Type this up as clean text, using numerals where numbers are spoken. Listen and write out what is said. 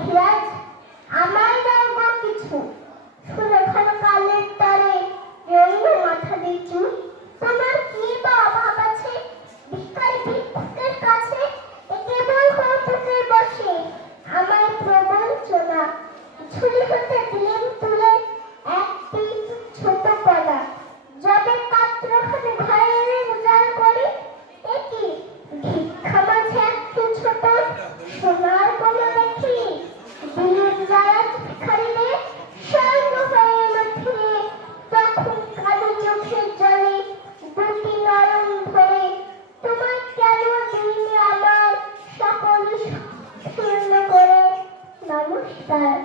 ধীরাজ, আমায় দাও গো কিছু, শুনে ঘন কালের তরে রইল মাথা নিচু। তোমার কি বা অভাব আছে ভিখারি ভিক্ষুকের কাছে? এ কেবল কৌতুকের বশে আমায় প্রবঞ্চনা, ঝুলি হতে দিলেন তুলে একটি ছোট কলা। যবে পাত্রখানে ঘরে এনে উজাড় করি, এ কি ভিক্ষা মাঝে একটু ছোট সোনার কলা দেখি। দিলেন যারা ভিখারিরে স্বর্ণ হয়ে এলো ফিরে, তখন কালো চোখের জলে দুটি নরম ভরে। তোমায় কেন দিইনি আমার সকল শূন্য করে? নমস্কার।